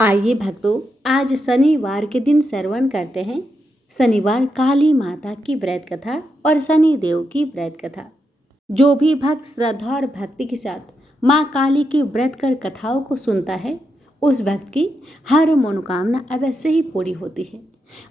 आइए भक्तों, आज शनिवार के दिन श्रवण करते हैं शनिवार काली माता की व्रत कथा और शनि देव की व्रत कथा। जो भी भक्त श्रद्धा और भक्ति के साथ माँ काली की व्रत कर कथाओं को सुनता है, उस भक्त की हर मनोकामना अवश्य ही पूरी होती है।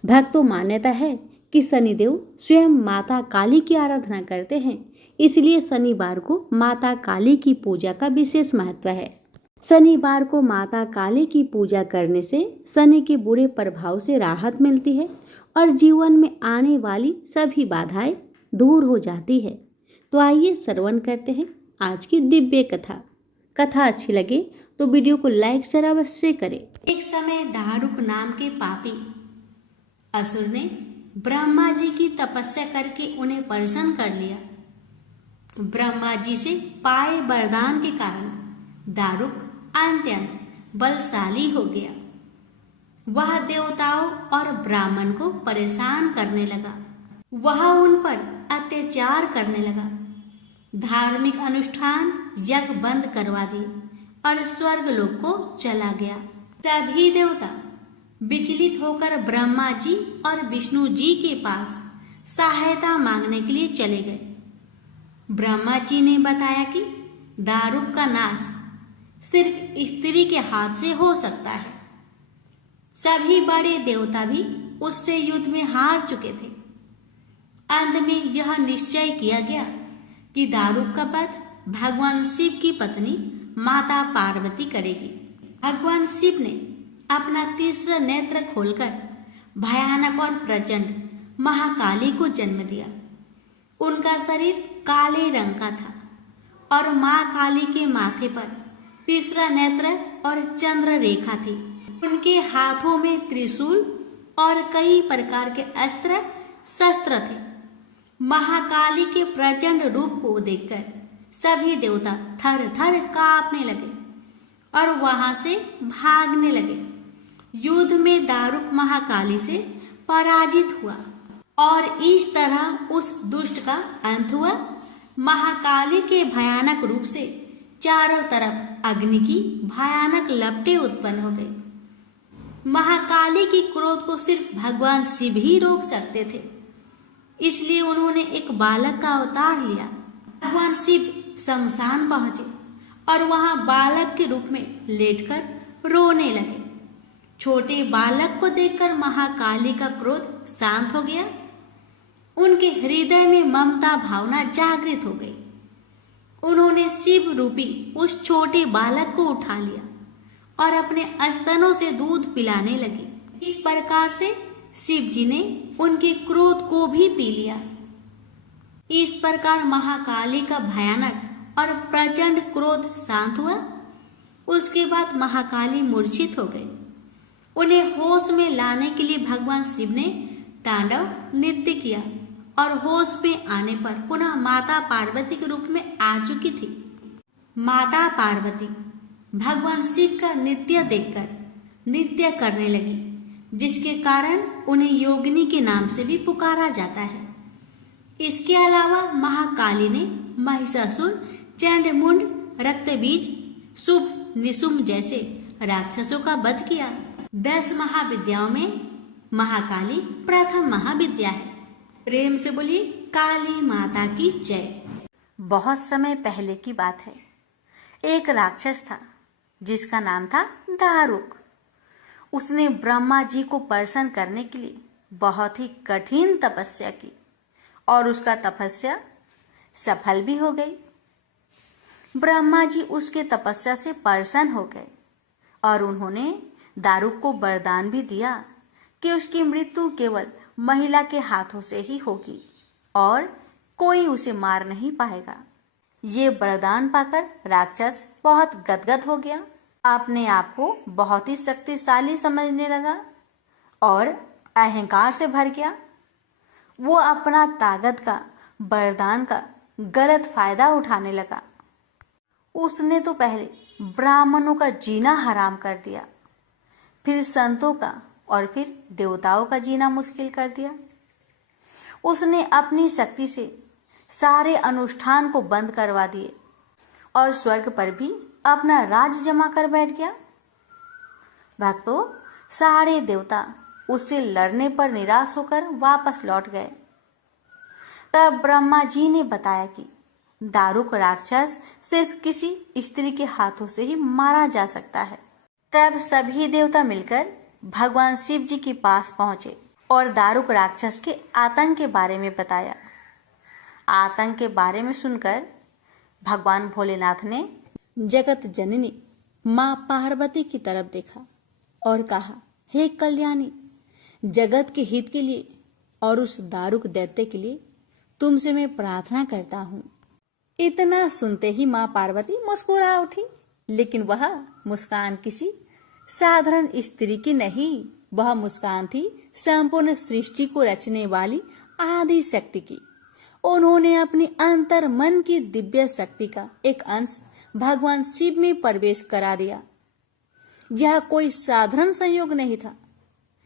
भक्तों, मान्यता है कि शनिदेव स्वयं माता काली की आराधना करते हैं, इसलिए शनिवार को माता काली की पूजा का विशेष महत्व है। शनिवार को माता काली की पूजा करने से शनि के बुरे प्रभाव से राहत मिलती है और जीवन में आने वाली सभी बाधाएं दूर हो जाती है। तो आइए श्रवण करते हैं आज की दिव्य कथा। कथा अच्छी लगे तो वीडियो को लाइक शेयर अवश्य करें। एक समय दारुक नाम के पापी असुर ने ब्रह्मा जी की तपस्या करके उन्हें प्रसन्न कर लिया। ब्रह्मा जी से पाए वरदान के कारण दारुक अत्यंत बलशाली हो गया। वह देवताओं और ब्राह्मण को परेशान करने लगा। वह उन पर अत्याचार करने लगा। धार्मिक अनुष्ठान यज्ञ बंद करवा दिए और स्वर्गलोक को चला गया। सभी देवता विचलित होकर ब्रह्मा जी और विष्णु जी के पास सहायता मांगने के लिए चले गए। ब्रह्मा जी ने बताया कि दारुक का नाश सिर्फ स्त्री के हाथ से हो सकता है। सभी बड़े देवता भी उससे युद्ध में हार चुके थे। अंत में यह निश्चय किया गया कि दारुक का वध भगवान शिव की पत्नी माता पार्वती करेगी। भगवान शिव ने अपना तीसरा नेत्र खोलकर भयानक और प्रचंड महाकाली को जन्म दिया। उनका शरीर काले रंग का था और माँ काली के माथे पर तीसरा नेत्र और चंद्र रेखा थी। उनके हाथों में त्रिशूल और कई प्रकार के अस्त्र शस्त्र थे। महाकाली के प्रचंड रूप को देखकर सभी देवता थर थर कांपने लगे और वहां से भागने लगे। युद्ध में दारुक महाकाली से पराजित हुआ और इस तरह उस दुष्ट का अंत हुआ। महाकाली के भयानक रूप से चारों तरफ अग्नि की भयानक लपटें उत्पन्न हो गई। महाकाली की क्रोध को सिर्फ भगवान शिव ही रोक सकते थे, इसलिए उन्होंने एक बालक का अवतार लिया। भगवान शिव शमशान पहुंचे और वहां बालक के रूप में लेटकर रोने लगे। छोटे बालक को देखकर महाकाली का क्रोध शांत हो गया। उनके हृदय में ममता भावना जागृत हो गई। उन्होंने शिव रूपी उस छोटे बालक को उठा लिया और अपने स्तनों से दूध पिलाने लगी। इस प्रकार से शिव जी ने उनके क्रोध को भी पी लिया। इस प्रकार महाकाली का भयानक और प्रचंड क्रोध शांत हुआ। उसके बाद महाकाली मूर्छित हो गई। उन्हें होश में लाने के लिए भगवान शिव ने तांडव नृत्य किया और होश में आने पर पुनः माता पार्वती के रूप में आ चुकी थी। माता पार्वती भगवान शिव का नृत्य देखकर नृत्य करने लगी, जिसके कारण उन्हें योगिनी के नाम से भी पुकारा जाता है। इसके अलावा महाकाली ने महिषासुर, चंडमुंड, रक्तबीज, शुभ, निशुंभ जैसे राक्षसों का वध किया। 10 महाविद्याओं में महाकाली प्रथम महाविद्या है। प्रेम से बोलिए काली माता की जय। बहुत समय पहले की बात है। एक राक्षस था जिसका नाम था दारुक। उसने ब्रह्मा जी को प्रसन्न करने के लिए बहुत ही कठिन तपस्या की और उसका तपस्या सफल भी हो गई। ब्रह्मा जी उसके तपस्या से प्रसन्न हो गए और उन्होंने दारुक को वरदान भी दिया कि उसकी मृत्यु केवल महिला के हाथों से ही होगी और कोई उसे मार नहीं पाएगा। ये वरदान पाकर राक्षस बहुत गदगद हो गया, अपने आप को बहुत ही शक्तिशाली समझने लगा और अहंकार से भर गया। वो अपना ताकत का, वरदान का गलत फायदा उठाने लगा। उसने तो पहले ब्राह्मणों का जीना हराम कर दिया, फिर संतों का और फिर देवताओं का जीना मुश्किल कर दिया। उसने अपनी शक्ति से सारे अनुष्ठान को बंद करवा दिए और स्वर्ग पर भी अपना राज जमा कर बैठ गया। भक्तों, सारे देवता उससे लड़ने पर निराश होकर वापस लौट गए। तब ब्रह्मा जी ने बताया कि दारुक राक्षस सिर्फ किसी स्त्री के हाथों से ही मारा जा सकता है। तब सभी देवता मिलकर भगवान शिव जी के पास पहुंचे और दारुक राक्षस के आतंक के बारे में बताया। आतंक के बारे में सुनकर भगवान भोलेनाथ ने जगत जननी मां पार्वती की तरफ देखा और कहा, हे कल्याणी, जगत के हित के लिए और उस दारुक दैत्य के लिए तुमसे मैं प्रार्थना करता हूँ। इतना सुनते ही मां पार्वती मुस्कुरा उठी, लेकिन वह मुस्कान किसी साधारण स्त्री की नहीं, वह मुस्कान थी संपूर्ण सृष्टि को रचने वाली आदि शक्ति की। उन्होंने अपनी अंतर मन की दिव्य शक्ति का एक अंश भगवान शिव में प्रवेश करा दिया। यह कोई साधारण संयोग नहीं था,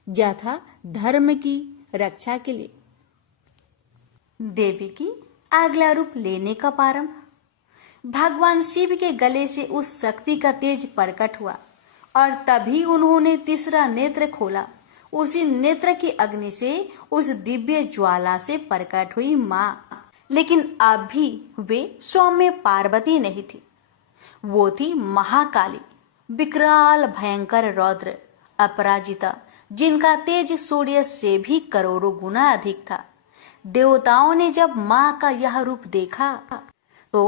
यह था धर्म की रक्षा के लिए देवी की अगला रूप लेने का प्रारंभ। भगवान शिव के गले से उस शक्ति का तेज प्रकट हुआ और तभी उन्होंने तीसरा नेत्र खोला। उसी नेत्र की अग्नि से उस दिव्य ज्वाला से प्रकट हुई मां। लेकिन अब भी वे सौम्य पार्वती नहीं थी, वो थी महाकाली, विकराल भयंकर रौद्र अपराजिता, जिनका तेज सूर्य से भी करोड़ों गुना अधिक था। देवताओं ने जब मां का यह रूप देखा तो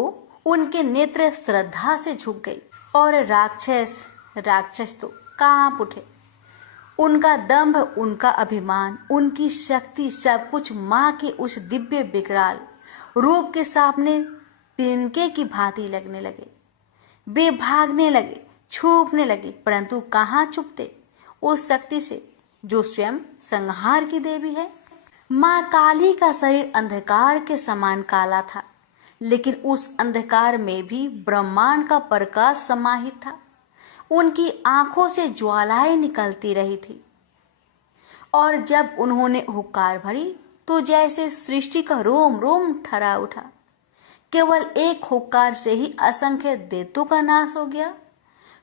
उनके नेत्र श्रद्धा से झुक गई और राक्षस तो कांप उठे। उनका दंभ, उनका अभिमान, उनकी शक्ति, सब कुछ मां के उस दिव्य विकराल रूप के सामने तिनके की भांति लगने लगे। वे भागने लगे, छुपने लगे, परंतु कहाँ छुपते उस शक्ति से जो स्वयं संहार की देवी है। मां काली का शरीर अंधकार के समान काला था, लेकिन उस अंधकार में भी ब्रह्मांड का प्रकाश समाहित था। उनकी आंखों से ज्वालाएं निकलती रही थी और जब उन्होंने हुक्कार भरी तो जैसे सृष्टि का रोम रोम ठरा उठा। केवल एक हुक्कार से ही असंख्य दैत्यों का नाश हो गया।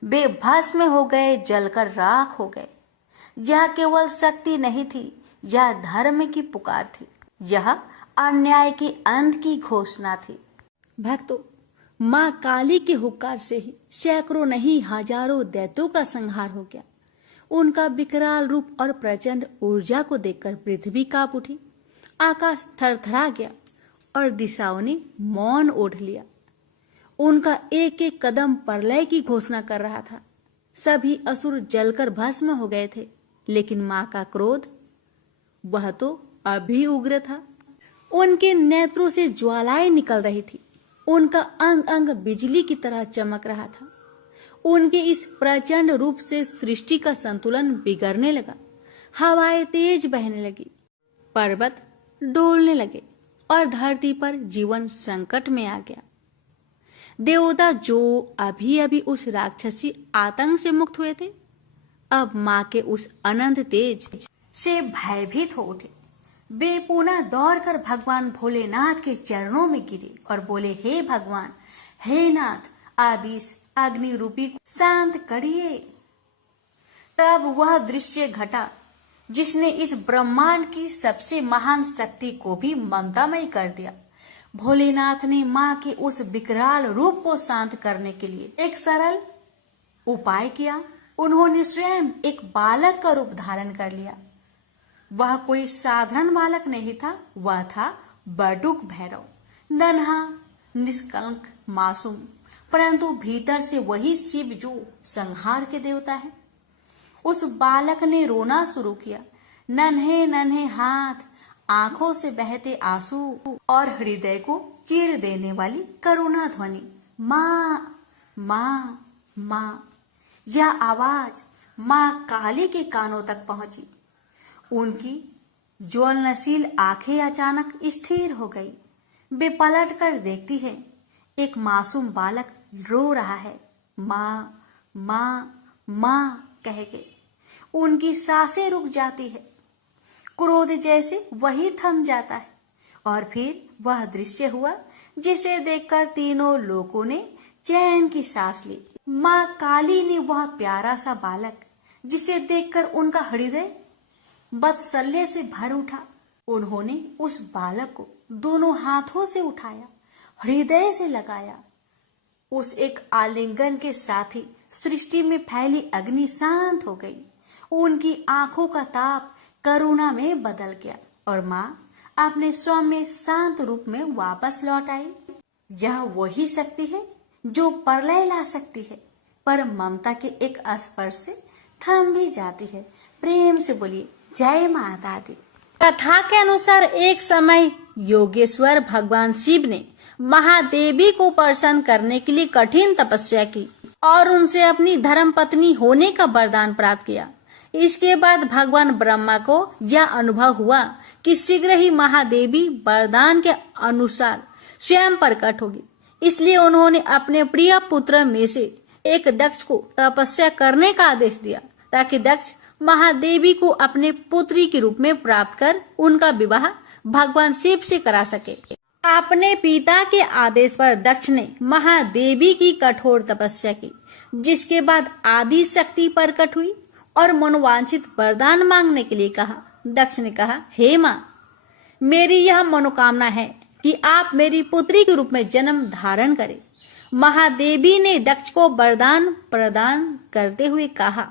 वे भस्म हो गए, जलकर राख हो गए। यह केवल शक्ति नहीं थी, यह धर्म की पुकार थी, यह अन्याय की अंत की घोषणा थी। भक्तों, मां काली के हुक्कार से ही सैकड़ों नहीं हजारों दैत्यों का संहार हो गया। उनका विकराल रूप और प्रचंड ऊर्जा को देखकर पृथ्वी कांप उठी, आकाश थरथरा गया और दिशाओं ने मौन ओढ़ लिया। उनका एक एक कदम प्रलय की घोषणा कर रहा था। सभी असुर जलकर भस्म हो गए थे, लेकिन मां का क्रोध, वह तो अभी उग्र था। उनके नेत्रों से ज्वालाएं निकल रही थी, उनका अंग अंग बिजली की तरह चमक रहा था। उनके इस प्रचंड रूप से सृष्टि का संतुलन बिगड़ने लगा। हवाएं तेज बहने लगी, पर्वत डोलने लगे और धरती पर जीवन संकट में आ गया। देवता जो अभी अभी उस राक्षसी आतंक से मुक्त हुए थे, अब मां के उस अनंत तेज से भयभीत हो उठे। वे पुनः दौड़कर भगवान भोलेनाथ के चरणों में गिरे और बोले, हे भगवान, हे नाथ, आप इस अग्नि रूपी को शांत करिए। तब वह दृश्य घटा जिसने इस ब्रह्मांड की सबसे महान शक्ति को भी ममतामय कर दिया। भोलेनाथ ने मां के उस विकराल रूप को शांत करने के लिए एक सरल उपाय किया। उन्होंने स्वयं एक बालक का रूप धारण कर लिया। वह कोई साधारण बालक नहीं था, वह था बड़ुक भैरव, नन्हा, निष्कलंक, मासूम, परंतु भीतर से वही शिव जो संहार के देवता है। उस बालक ने रोना शुरू किया। नन्हे नन्हे हाथ, आंखों से बहते आंसू और हृदय को चीर देने वाली करुणा ध्वनि, माँ माँ माँ। यह आवाज माँ काली के कानों तक पहुंची। उनकी ज्वलनशील आंखें अचानक स्थिर हो गई। वे पलट कर देखती है, एक मासूम बालक रो रहा है, माँ माँ माँ कह के। उनकी सांसें रुक जाती है, क्रोध जैसे वही थम जाता है। और फिर वह दृश्य हुआ जिसे देखकर तीनों लोगों ने चैन की सांस ली। माँ काली ने वह प्यारा सा बालक जिसे देखकर उनका हृदय वात्सल्य से भर उठा। उन्होंने उस बालक को दोनों हाथों से उठाया, हृदय से लगाया। उस एक आलिंगन के साथ ही सृष्टि में फैली अग्नि शांत हो गई। उनकी आंखों का ताप करुणा में बदल गया और माँ अपने सौम्य शांत रूप में वापस लौट आई। यह वही शक्ति है जो प्रलय ला सकती है, पर ममता के एक स्पर्श से थम भी जाती है। प्रेम से बोलिए जय माता दी। कथा के अनुसार एक समय योगेश्वर भगवान शिव ने महादेवी को प्रसन्न करने के लिए कठिन तपस्या की और उनसे अपनी धर्म पत्नी होने का वरदान प्राप्त किया। इसके बाद भगवान ब्रह्मा को यह अनुभव हुआ कि शीघ्र ही महादेवी वरदान के अनुसार स्वयं प्रकट होगी। इसलिए उन्होंने अपने प्रिय पुत्र में से एक दक्ष को तपस्या करने का आदेश दिया, ताकि दक्ष महादेवी को अपने पुत्री के रूप में प्राप्त कर उनका विवाह भगवान शिव से करा सके। अपने पिता के आदेश पर दक्ष ने महादेवी की कठोर तपस्या की, जिसके बाद आदि शक्ति प्रकट हुई और मनोवांछित वरदान मांगने के लिए कहा। दक्ष ने कहा, हे माँ, मेरी यह मनोकामना है कि आप मेरी पुत्री के रूप में जन्म धारण करें। महादेवी ने दक्ष को वरदान प्रदान करते हुए कहा,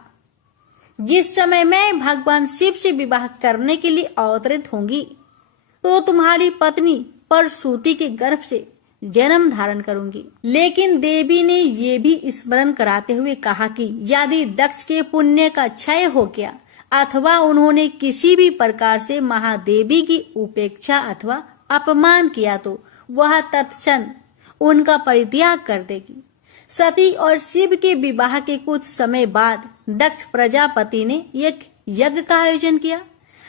जिस समय मैं भगवान शिव से विवाह करने के लिए अवतरित होंगी तो तुम्हारी पत्नी परसूति के गर्भ से जन्म धारण करूंगी। लेकिन देवी ने ये भी स्मरण कराते हुए कहा कि यदि दक्ष के पुण्य का क्षय हो गया अथवा उन्होंने किसी भी प्रकार से महादेवी की उपेक्षा अथवा अपमान किया तो वह तत्क्षण उनका परित्याग कर देगी। सती और शिव के विवाह के कुछ समय बाद दक्ष प्रजापति ने एक यज्ञ का आयोजन किया,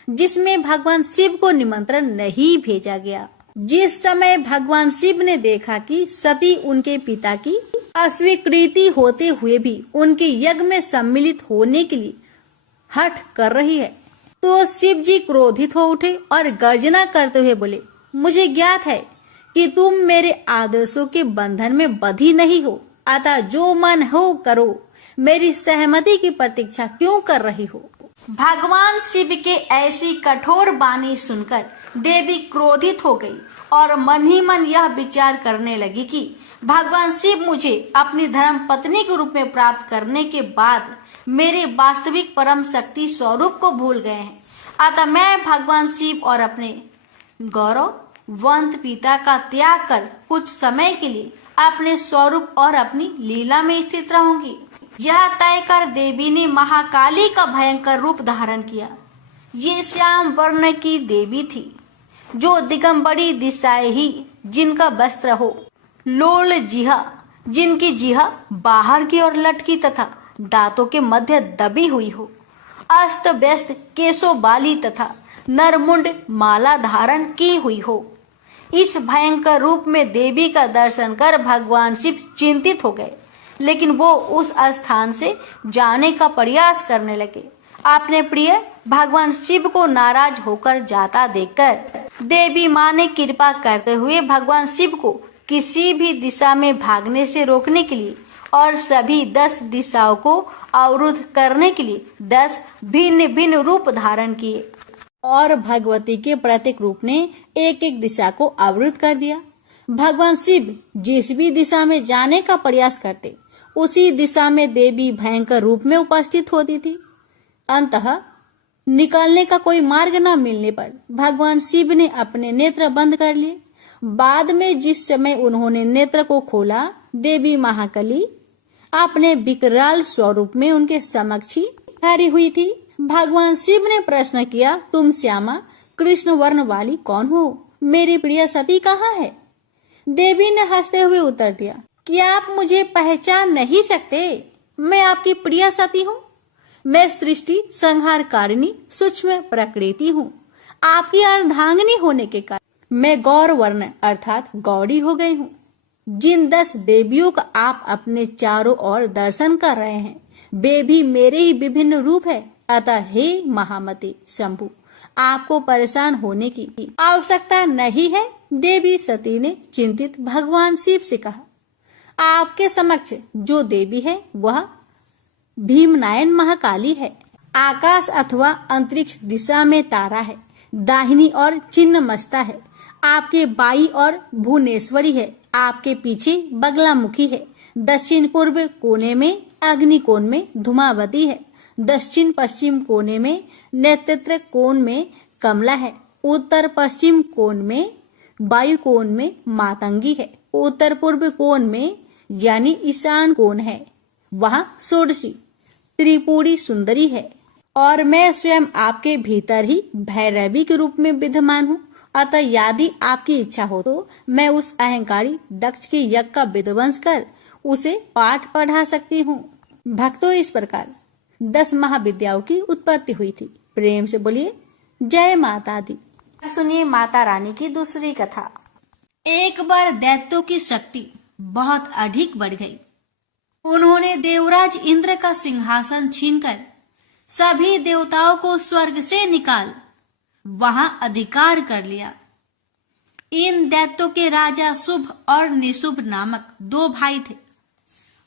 जिसमें भगवान शिव को निमंत्रण नहीं भेजा गया। जिस समय भगवान शिव ने देखा कि सती उनके पिता की अस्वीकृति होते हुए भी उनके यज्ञ में सम्मिलित होने के लिए हठ कर रही है, तो शिव जी क्रोधित हो उठे और गर्जना करते हुए बोले, मुझे ज्ञात है कि तुम मेरे आदेशों के बंधन में बंधी नहीं हो, अतः जो मन हो करो, मेरी सहमति की प्रतीक्षा क्यों कर रही हो। भगवान शिव के ऐसी कठोर वाणी सुनकर देवी क्रोधित हो गई और मन ही मन यह विचार करने लगी कि भगवान शिव मुझे अपनी धर्म पत्नी के रूप में प्राप्त करने के बाद मेरे वास्तविक परम शक्ति स्वरूप को भूल गए हैं। अतः मैं भगवान शिव और अपने गौरववंत पिता का त्याग कर कुछ समय के लिए अपने स्वरूप और अपनी लीला में स्थित रहूंगी। यह तय कर देवी ने महाकाली का भयंकर रूप धारण किया। ये श्याम वर्ण की देवी थी, जो दिगंबरी दिशाएं ही जिनका वस्त्र हो, लोल जिहा जिनकी जिहा बाहर की ओर लटकी तथा दांतों के मध्य दबी हुई हो, अस्त व्यस्त केशों वाली तथा नरमुंड माला धारण की हुई हो। इस भयंकर रूप में देवी का दर्शन कर भगवान शिव चिंतित हो गए, लेकिन वो उस स्थान से जाने का प्रयास करने लगे। अपने प्रिय भगवान शिव को नाराज होकर जाता देखकर देवी माँ ने कृपा करते हुए भगवान शिव को किसी भी दिशा में भागने से रोकने के लिए और सभी 10 दिशाओं को अवरुद्ध करने के लिए 10 भिन्न भिन्न रूप धारण किए और भगवती के प्रत्येक रूप ने एक एक दिशा को अवरुद्ध कर दिया। भगवान शिव जिस भी दिशा में जाने का प्रयास करते, उसी दिशा में देवी भयंकर रूप में उपस्थित होती थी। अंततः निकलने का कोई मार्ग न मिलने पर भगवान शिव ने अपने नेत्र बंद कर लिए। बाद में जिस समय उन्होंने नेत्र को खोला, देवी महाकाली अपने विकराल स्वरूप में उनके समक्ष ही ठहरी हुई थी। भगवान शिव ने प्रश्न किया, तुम श्यामा कृष्ण वर्ण वाली कौन हो? मेरी प्रिय सती कहाँ है? देवी ने हंसते हुए उत्तर दिया, क्या आप मुझे पहचान नहीं सकते? मैं आपकी प्रिय सती हूँ। मैं सृष्टि संहारकारिणी सूक्ष्म प्रकृति हूँ। आपकी अर्धांगिनी होने के कारण मैं गौर वर्ण अर्थात गौड़ी हो गई हूँ। जिन 10 देवियों का आप अपने चारों ओर दर्शन कर रहे हैं, वे भी मेरे ही विभिन्न रूप है। अतः हे महामते शंभु, आपको परेशान होने की आवश्यकता नहीं है। देवी सती ने चिंतित भगवान शिव से कहा, आपके समक्ष जो देवी है वह भीमनायन महाकाली है। आकाश अथवा अंतरिक्ष दिशा में तारा है। दाहिनी ओर चिन्नमस्ता है। आपके बाई और भुवनेश्वरी है। आपके पीछे बगलामुखी है। दक्षिण पूर्व कोने में अग्निकोण में धूमावती है। दक्षिण पश्चिम कोने में नेतृत्व कोण में कमला है। उत्तर पश्चिम कोण में वायु कोण में मातंगी है। उत्तर पूर्व कोण में यानी ईशान कोण है, वहाँ षोडशी त्रिपुरी सुंदरी है। और मैं स्वयं आपके भीतर ही भैरवी के रूप में विद्यमान हूँ। अतः यदि आपकी इच्छा हो तो मैं उस अहंकारी दक्ष के यज्ञ का विध्वंस कर उसे पाठ पढ़ा सकती हूँ। भक्तों, इस प्रकार 10 महाविद्याओं की उत्पत्ति हुई थी। प्रेम से बोलिए जय माता दी। सुनिए माता रानी की दूसरी कथा। एक बार दैत्यों की शक्ति बहुत अधिक बढ़ गई। उन्होंने देवराज इंद्र का सिंहासन छीनकर सभी देवताओं को स्वर्ग से निकाल वहां अधिकार कर लिया। इन दैत्यों के राजा शुभ और निशुभ नामक 2 भाई थे।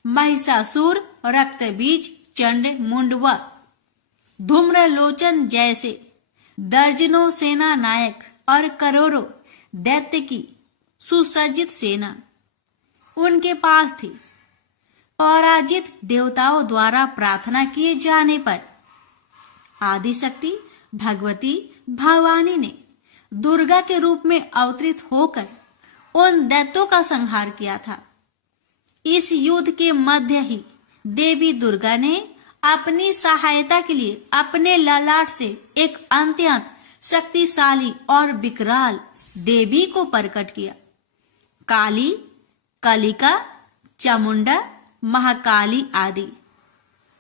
महिषासुर, रक्तबीज, चंड, मुंड व धूम्रलोचन जैसे दर्जनों सेना नायक और करोड़ों दैत्य की सुसज्जित सेना उनके पास थी। पराजित देवताओं द्वारा प्रार्थना किए जाने पर आदिशक्ति भगवती भवानी ने दुर्गा के रूप में अवतरित होकर उन दैत्यों का संहार किया था। इस युद्ध के मध्य ही देवी दुर्गा ने अपनी सहायता के लिए अपने ललाट से एक अत्यंत शक्तिशाली और विकराल देवी को प्रकट किया। काली, कलिका, चामुंडा, महाकाली आदि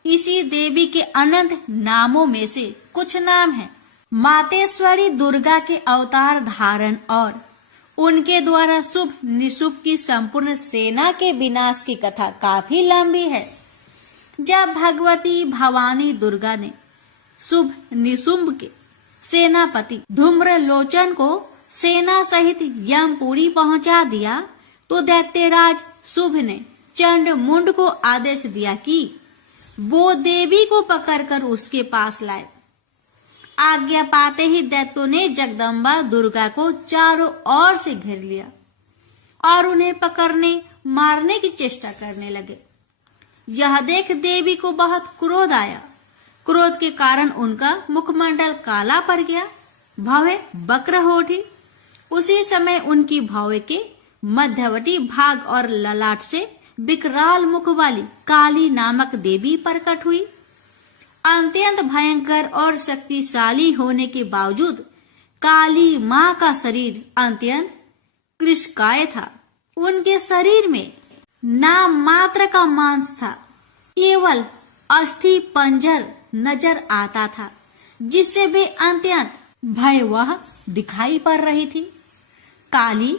इसी देवी के अनंत नामों में से कुछ नाम हैं। मातेश्वरी दुर्गा के अवतार धारण और उनके द्वारा शुभ निशुभ की संपूर्ण सेना के विनाश की कथा काफी लंबी है। जब भगवती भवानी दुर्गा ने शुभ निशुंभ के सेनापति धूम्रलोचन को सेना सहित यमपुरी पहुंचा दिया तो दैत्यराज शुभ ने चंड मुंड को आदेश दिया कि वो देवी को पकड़कर उसके पास लाए। आज्ञा पाते ही दैत्यों ने जगदम्बा दुर्गा को चारों ओर से घेर लिया और उन्हें पकड़ने मारने की चेष्टा करने लगे। यह देख देवी को बहुत क्रोध आया। क्रोध के कारण उनका मुखमंडल काला पड़ गया, भवें वक्र हो उठी। उसी समय उनकी भवें के मध्यवर्ती भाग और ललाट से विकराल मुख वाली काली नामक देवी प्रकट हुई। अत्यंत भयंकर और शक्तिशाली होने के बावजूद काली माँ का शरीर अत्यंत कृशकाय था। उनके शरीर में नाम मात्र का मांस था, केवल अस्थि पंजर नजर आता था, जिससे वे अत्यंत भयावह दिखाई पड़ रही थी। काली,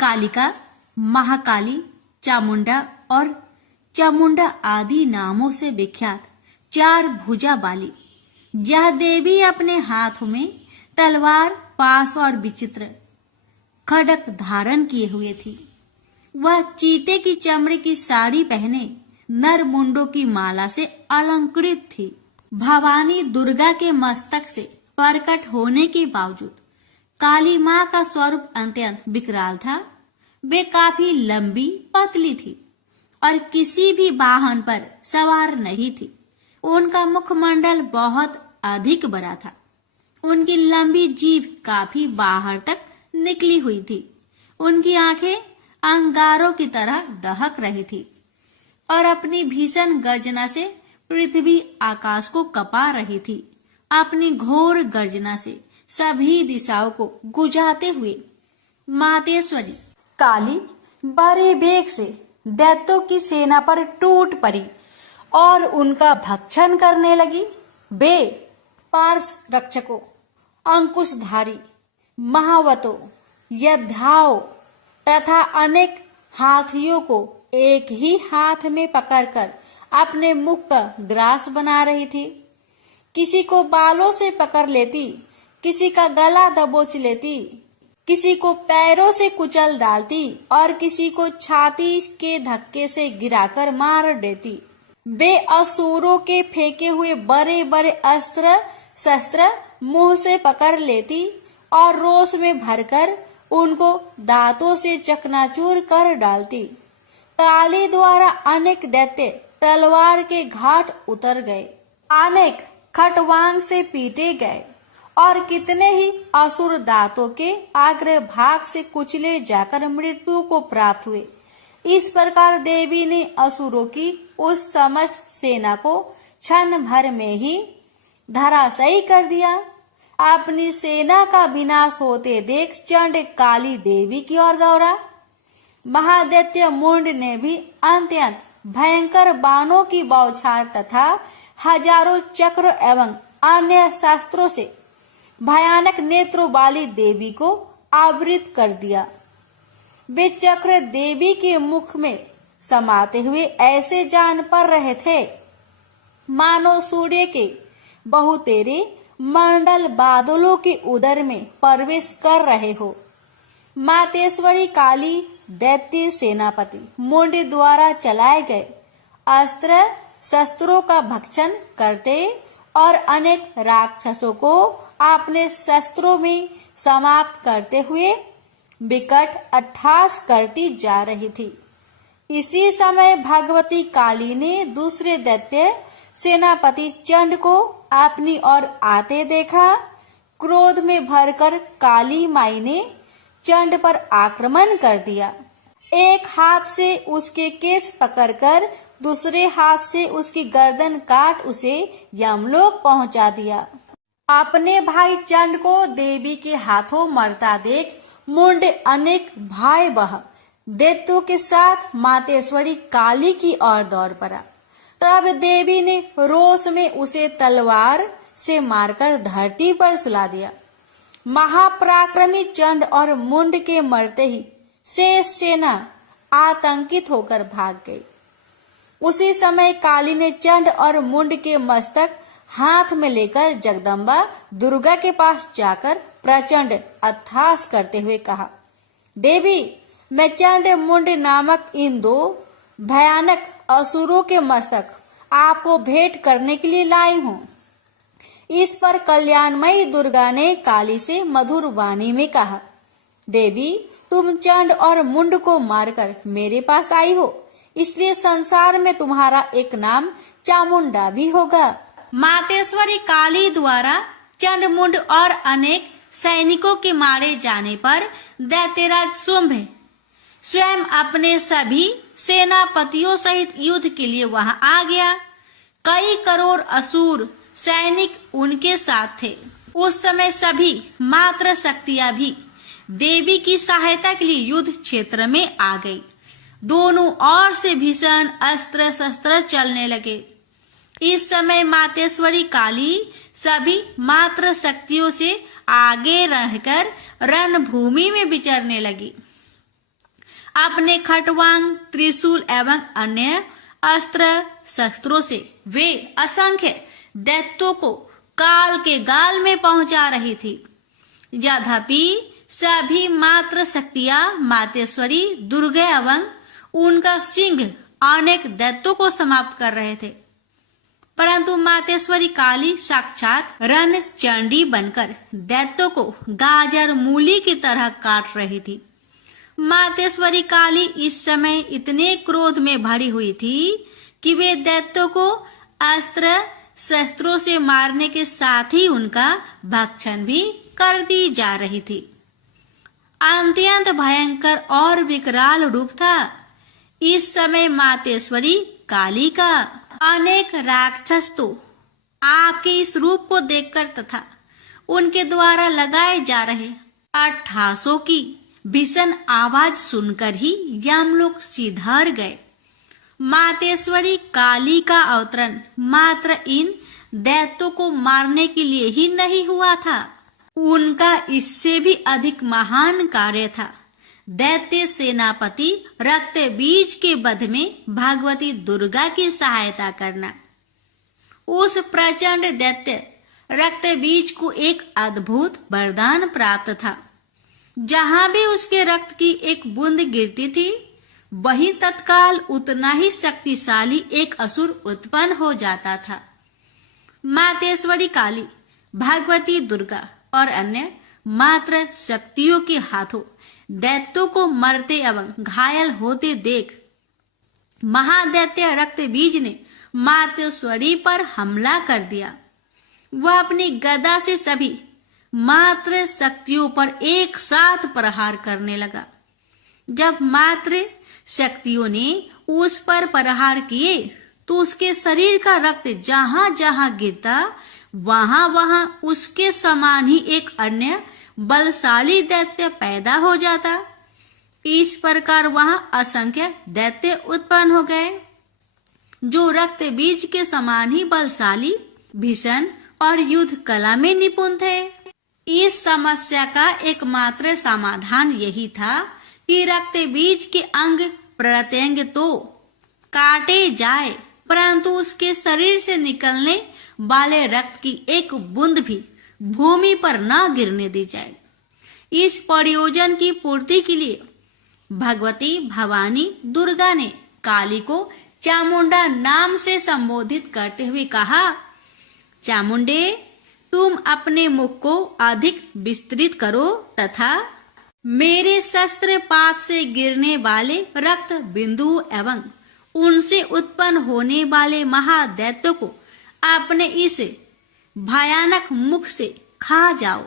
कालिका, महाकाली, चामुंडा और चामुंडा आदि नामों से विख्यात 4 भुजा वाली यह देवी अपने हाथों में तलवार, पास और विचित्र खड्ग धारण किए हुए थी। वह चीते की चमड़े की साड़ी पहने नर मुंडों की माला से अलंकृत थी। भवानी दुर्गा के मस्तक से प्रकट होने के बावजूद काली माँ का स्वरूप अत्यंत विकराल था। वे काफी लंबी पतली थी और किसी भी वाहन पर सवार नहीं थी। उनका मुखमंडल बहुत अधिक बड़ा था। उनकी लंबी जीभ काफी बाहर तक निकली हुई थी। उनकी आंखें अंगारों की तरह दहक रही थी और अपनी भीषण गर्जना से पृथ्वी आकाश को कपा रही थी। अपनी घोर गर्जना से सभी दिशाओं को गुजाते हुए मातेश्वरी काली बड़े वेग से दैत्यों की सेना पर टूट पड़ी और उनका भक्षण करने लगी। वे पार्श रक्षकों, अंकुशधारी, महावतों, योद्धाओं तथा अनेक हाथियों को एक ही हाथ में पकड़कर अपने मुख का ग्रास बना रही थी। किसी को बालों से पकड़ लेती, किसी का गला दबोच लेती, किसी को पैरों से कुचल डालती और किसी को छाती के धक्के से गिराकर मार देती। वे असुरों के फेंके हुए बड़े बड़े अस्त्र शस्त्र मुंह से पकड़ लेती और रोष में भरकर उनको दांतों से चकनाचूर कर डालती। काली द्वारा अनेक दैत्य तलवार के घाट उतर गए, अनेक खटवांग से पीटे गए और कितने ही असुर दांतों के आग्र भाग से कुचले जाकर मृत्यु को प्राप्त हुए। इस प्रकार देवी ने असुरों की उस समस्त सेना को क्षण भर में ही धराशायी कर दिया। अपनी सेना का विनाश होते देख चंड काली देवी की ओर दौड़ा। महादैत्य मुंड ने भी अत्यंत भयंकर बाणों की बौछार तथा हजारों चक्र एवं अन्य शस्त्रों से भयानक नेत्रों वाली देवी को आवृत कर दिया। वे चक्र देवी के मुख में समाते हुए ऐसे जान पड़ रहे थे मानो सूर्य के बहुतेरे मंडल बादलों के उदर में प्रवेश कर रहे हो। मातेश्वरी काली दैत्य सेनापति मुंड द्वारा चलाए गए अस्त्र शस्त्रों का भक्षण करते और अनेक राक्षसों को अपने शस्त्रों में समाप्त करते हुए विकट अट्टहास करती जा रही थी। इसी समय भगवती काली ने दूसरे दैत्य सेनापति चंड को अपनी ओर आते देखा। क्रोध में भरकर काली माई ने चंड पर आक्रमण कर दिया। एक हाथ से उसके केस पकड़कर दूसरे हाथ से उसकी गर्दन काट उसे यमलोक पहुंचा दिया। अपने भाई चंड को देवी के हाथों मरता देख मुंड अनेक भयावह दैत्यों के साथ मातेश्वरी काली की ओर दौड़ पड़ा। तब देवी ने रोष में उसे तलवार से मारकर धरती पर सुला दिया। महापराक्रमी चंड और मुंड के मरते ही शेष सेना आतंकित होकर भाग गई। उसी समय काली ने चंड और मुंड के मस्तक हाथ में लेकर जगदम्बा दुर्गा के पास जाकर प्रचंड अट्टहास करते हुए कहा, देवी, मैं चंड मुंड नामक इन दो भयानक असुरों के मस्तक आपको भेंट करने के लिए लाई हूँ। इस पर कल्याणमयी दुर्गा ने काली से मधुर वाणी में कहा, देवी, तुम चंड और मुंड को मारकर मेरे पास आई हो, इसलिए संसार में तुम्हारा एक नाम चामुंडा भी होगा। मातेश्वरी काली द्वारा चंड मुंड और अनेक सैनिकों के मारे जाने पर दैत्यराज शुंभ स्वयं अपने सभी सेनापतियों सहित युद्ध के लिए वहां आ गया। कई करोड़ असुर सैनिक उनके साथ थे। उस समय सभी मात्र शक्तियां भी देवी की सहायता के लिए युद्ध क्षेत्र में आ गई। दोनों ओर से भीषण अस्त्र शस्त्र चलने लगे। इस समय मातेश्वरी काली सभी मात्र शक्तियों से आगे रहकर रणभूमि में विचरने लगी। अपने खटवांग, त्रिशूल एवं अन्य अस्त्र शस्त्रों से वे असंख्य दैत्यों को काल के गाल में पहुंचा रही थी। यद्यपि सभी मात्र शक्तियां मातेश्वरी दुर्गा एवं उनका सिंह अनेक दैत्यों को समाप्त कर रहे थे, परंतु मातेश्वरी काली साक्षात रण चंडी बनकर दैत्यों को गाजर मूली की तरह काट रही थी। मातेश्वरी काली इस समय इतने क्रोध में भरी हुई थी कि वे दैत्यों को अस्त्र शस्त्रों से मारने के साथ ही उनका भक्षण भी कर दी जा रही थी। अत्यंत भयंकर और विकराल रूप था इस समय मातेश्वरी काली का। अनेक राक्षस तो आपके इस रूप को देखकर तथा उनके द्वारा लगाए जा रहे अट्टहासों की भीषण आवाज सुनकर ही यमलोक सिधार गए। मातेश्वरी काली का अवतरण मात्र इन दैत्यों को मारने के लिए ही नहीं हुआ था, उनका इससे भी अधिक महान कार्य था। दैत्य सेनापति रक्त बीज के वध में भगवती दुर्गा की सहायता करना। उस प्रचंड दैत्य रक्त बीज को एक अद्भुत वरदान प्राप्त था। जहां भी उसके रक्त की एक बूंद गिरती थी वहीं तत्काल उतना ही शक्तिशाली एक असुर उत्पन्न हो जाता था। मातेश्वरी काली, भगवती दुर्गा और अन्य मात्र शक्तियों के हाथों दैत्यों को मरते एवं घायल होते देख महादैत्य रक्तबीज ने मातेश्वरी पर हमला कर दिया। वह अपनी गदा से सभी मात्र शक्तियों पर एक साथ प्रहार करने लगा। जब मात्र शक्तियों ने उस पर प्रहार किए तो उसके शरीर का रक्त जहां जहां गिरता वहां वहां उसके समान ही एक अन्य बलशाली दैत्य पैदा हो जाता। इस प्रकार वहां असंख्य दैत्य उत्पन्न हो गए जो रक्त बीज के समान ही बलशाली, भीषण और युद्ध कला में निपुण थे। इस समस्या का एकमात्र समाधान यही था कि रक्त बीज के अंग प्रत्यंग तो काटे जाए, परंतु उसके शरीर से निकलने वाले रक्त की एक बूंद भी भूमि पर न गिरने दी जाए। इस प्रयोजन की पूर्ति के लिए भगवती भवानी दुर्गा ने काली को चामुंडा नाम से संबोधित करते हुए कहा, चामुंडे, तुम अपने मुख को अधिक विस्तृत करो तथा मेरे शस्त्र पात से गिरने वाले रक्त बिंदु एवं उनसे उत्पन्न होने वाले महादैत्यों को अपने इस भयानक मुख से खा जाओ।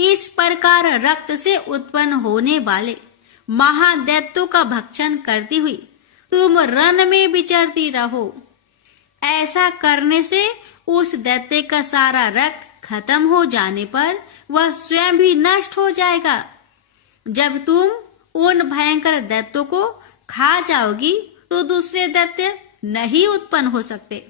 इस प्रकार रक्त से उत्पन्न होने वाले महादैत्यों का भक्षण करती हुई तुम रण में विचरती रहो। ऐसा करने से उस दैत्य का सारा रक्त खत्म हो जाने पर वह स्वयं भी नष्ट हो जाएगा। जब तुम उन भयंकर दैत्यों को खा जाओगी तो दूसरे दैत्य नहीं उत्पन्न हो सकते।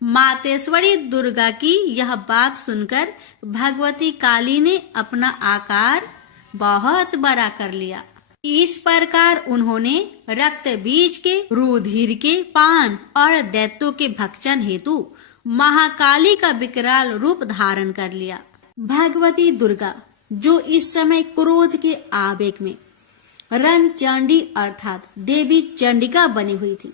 मातेश्वरी दुर्गा की यह बात सुनकर भगवती काली ने अपना आकार बहुत बड़ा कर लिया। इस प्रकार उन्होंने रक्त बीज के रुधिर के पान और दैत्यों के भक्षण हेतु महाकाली का विकराल रूप धारण कर लिया। भगवती दुर्गा जो इस समय क्रोध के आवेग में रणचंडी अर्थात देवी चंडिका बनी हुई थी,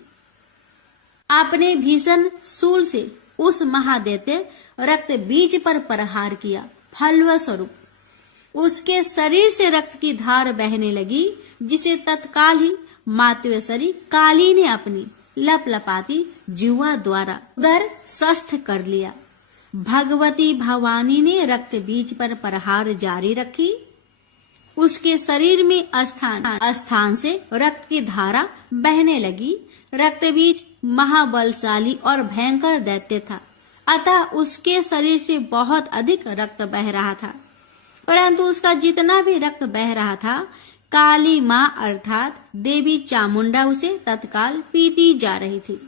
अपने भीषण शूल से उस महादैत्य रक्त बीज पर प्रहार किया। फलस्वरूप उसके शरीर से रक्त की धार बहने लगी, जिसे तत्काल ही मातेश्वरी काली ने अपनी लपलपाती जिह्वा द्वारा उदर स्वस्थ कर लिया। भगवती भवानी ने रक्त बीज पर प्रहार जारी रखी। उसके शरीर में स्थान से रक्त की धारा बहने लगी। रक्त बीज महाबलशाली और भयंकर दैत्य था, अतः उसके शरीर से बहुत अधिक रक्त बह रहा था, परंतु उसका जितना भी रक्त बह रहा था काली माँ अर्थात देवी चामुंडा उसे तत्काल पीती जा रही थी।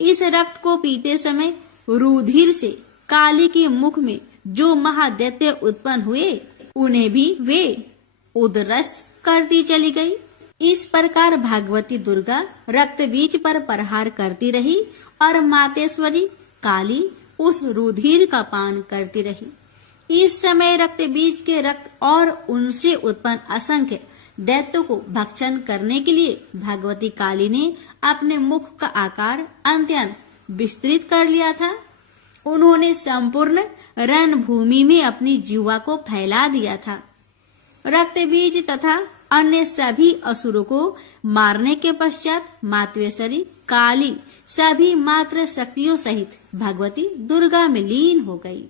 इस रक्त को पीते समय रुधिर से काली के मुख में जो महादैत्य उत्पन्न हुए उन्हें भी वे उदरस्त करती चली गई। इस प्रकार भगवती दुर्गा रक्त बीज पर प्रहार करती रही और मातेश्वरी काली उस रुधिर का पान करती रही। इस समय रक्त बीज के रक्त और उनसे उत्पन्न असंख्य दैत्यों को भक्षण करने के लिए भगवती काली ने अपने मुख का आकार अत्यंत विस्तृत कर लिया था। उन्होंने संपूर्ण रणभूमि में अपनी जिह्वा को फैला दिया था। रक्त बीज तथा अन्य सभी असुरों को मारने के पश्चात मातेश्वरी काली सभी मात्र शक्तियों सहित भगवती दुर्गा में लीन हो गई।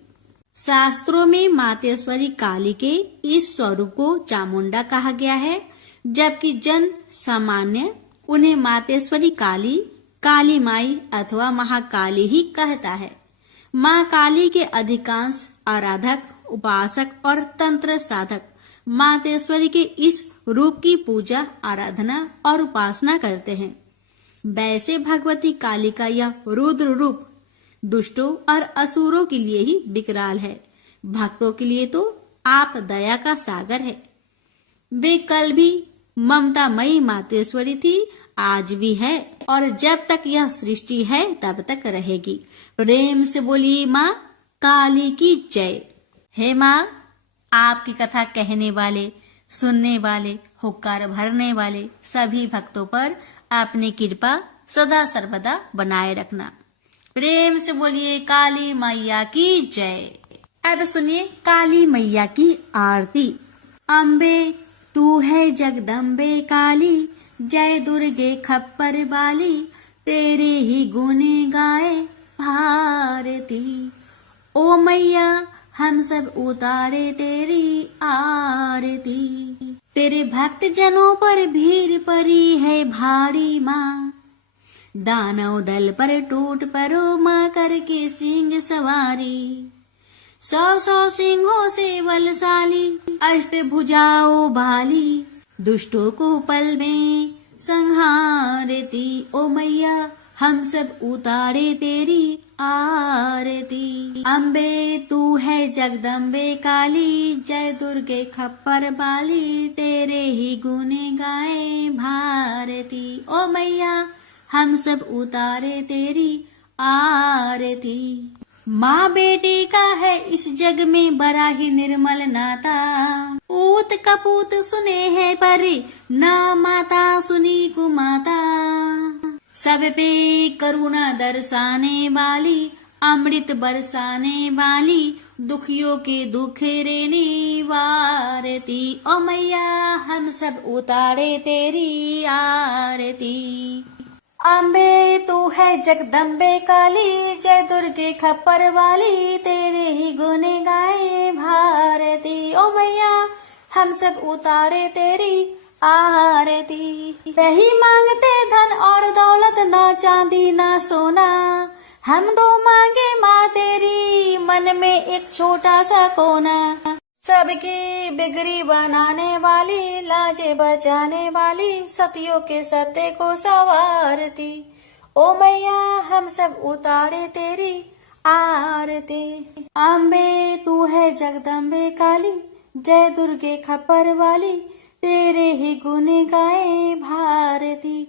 शास्त्रों में मातेश्वरी काली के इस स्वरूप को चामुंडा कहा गया है, जबकि जन सामान्य उन्हें मातेश्वरी काली, काली माई अथवा महाकाली ही कहता है। माँ काली के अधिकांश आराधक, उपासक और तंत्र साधक मातेश्वरी के इस रूप की पूजा, आराधना और उपासना करते हैं। वैसे भगवती काली का यह रुद्र रूप दुष्टों और असुरों के लिए ही विकराल है, भक्तों के लिए तो आप दया का सागर है। वे कल भी ममतामयी मातेश्वरी थी, आज भी है और जब तक यह सृष्टि है तब तक रहेगी। प्रेम से बोलिए माँ काली की जय। हे माँ, आपकी कथा कहने वाले सुनने वाले, हुक्कार भरने वाले सभी भक्तों पर अपनी कृपा सदा सर्वदा बनाए रखना। प्रेम से बोलिए काली मैया की जय। अब सुनिए काली मैया की आरती। अम्बे तू है जगदम्बे काली, जय दुर्गे खप्पर वाली, तेरे ही गुने गाए भारती। ओ मैया हम सब उतारे तेरी आरती, तेरे भक्त जनों पर भीड़ पड़ी है भारी माँ, दानव दल पर टूट पड़ो माँ करके सिंह सवारी, 100 सिंहों से बलशाली, अष्ट भुजाओ भाली, दुष्टों को पल में संहारती। ओ मैया हम सब उतारे तेरी आरती। अम्बे तू है जगदम्बे काली, जय दुर्गे खप्पर वाली, तेरे ही गुने गाए भारती। ओ मैया हम सब उतारे तेरी आरती। माँ बेटी का है इस जग में बड़ा ही निर्मल नाता, पूत कपूत सुने है परे, ना माता सुनी कुमाता, सब पे करुणा दर्शाने वाली, अमृत बरसाने वाली, दुखियों के दुख रेने वारती। ओ मैया हम सब उतारे तेरी आरती। अम्बे तू है जगदम्बे काली, जय दुर्गे खप्पर वाली, तेरे ही गुने गाए भारती। ओ मैया हम सब उतारे तेरी आरती। नहीं मांगते धन और दौलत, ना चांदी ना सोना, हम तो मांगे माँ तेरी मन में एक छोटा सा कोना, सबकी बिगड़ी बनाने वाली, लाजे बचाने वाली, सतियों के सत्य को संवारती। ओ मैया हम सब उतारे तेरी आरती। अम्बे तू है जगदम्बे काली, जय दुर्गे खप्पर वाली, तेरे ही गुने गाए भारती।